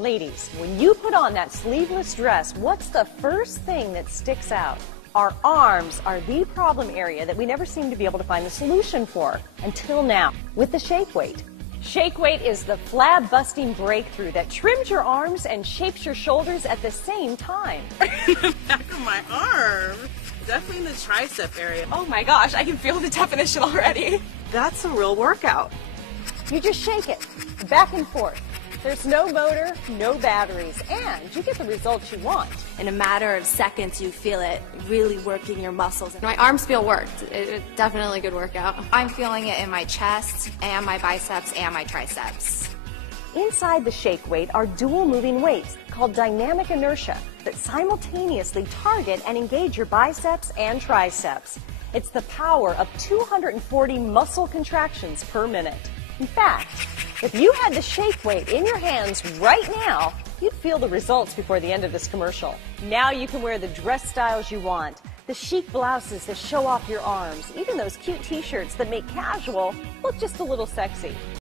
Ladies, when you put on that sleeveless dress, what's the first thing that sticks out? Our arms are the problem area that we never seem to be able to find the solution for, until now, with the Shake Weight. Shake Weight is the flab-busting breakthrough that trims your arms and shapes your shoulders at the same time. The back of my arm. Definitely in the tricep area. Oh my gosh, I can feel the definition already. That's a real workout. You just shake it, back and forth. There's no motor, no batteries, and you get the results you want. In a matter of seconds, you feel it really working your muscles. My arms feel worked. It's definitely a good workout. I'm feeling it in my chest and my biceps and my triceps. Inside the Shake Weight are dual moving weights called dynamic inertia that simultaneously target and engage your biceps and triceps. It's the power of 240 muscle contractions per minute. In fact, if you had the Shake Weight in your hands right now, you'd feel the results before the end of this commercial. Now you can wear the dress styles you want, the chic blouses that show off your arms, even those cute t-shirts that make casual look just a little sexy.